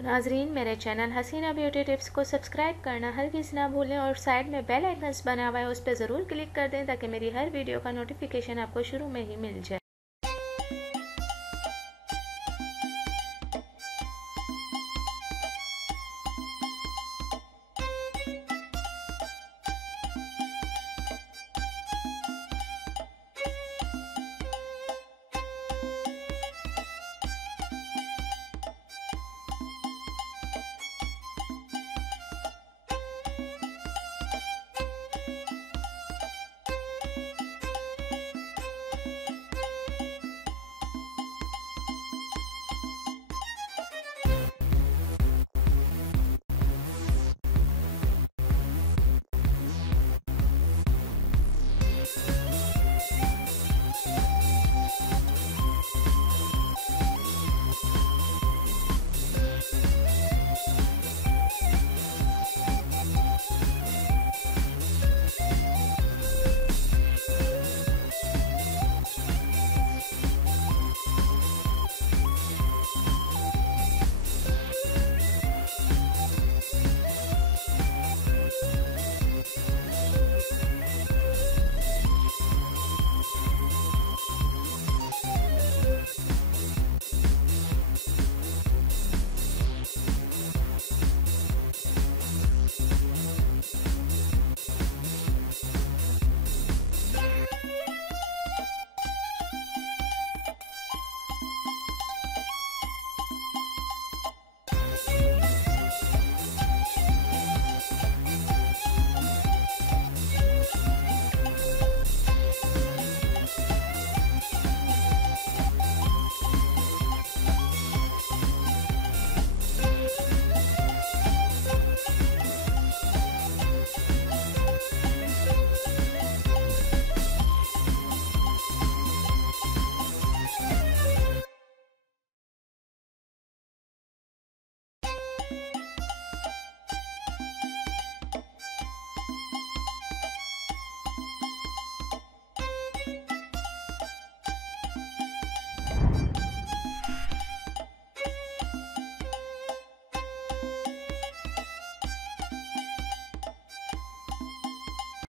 तो नाजरीन, मेरे चैनल हसीना ब्यूटी टिप्स को सब्सक्राइब करना हरगिज़ ना भूलें और साइड में बेल आइकन्स बना हुआ है उस पर ज़रूर क्लिक कर दें ताकि मेरी हर वीडियो का नोटिफिकेशन आपको शुरू में ही मिल जाए।